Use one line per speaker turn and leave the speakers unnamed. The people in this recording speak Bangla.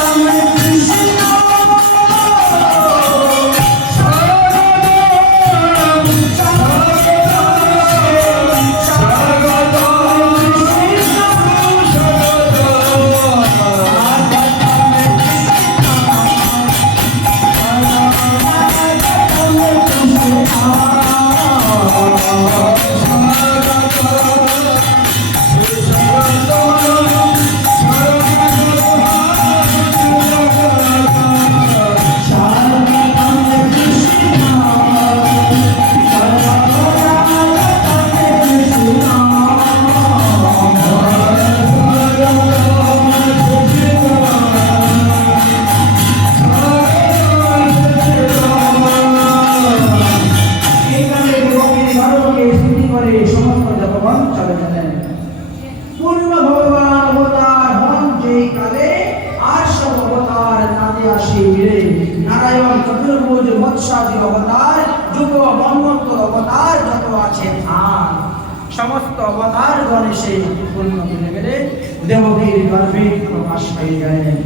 Amen. জগবান পূর্ণ ভগবান অবতার হন যেই কালে, আর সব অবতার তাতে আসে মিলে নারায়ণ চতুর্ভুজ মৎস্যাদি অবতার, যুগ মন্মন্ত অবতার যত আছে থান সমস্ত অবতার গণেশে পূর্ণ করে গেলে, দেবকীর গর্ভে প্রকাশ হয়ে গেলেন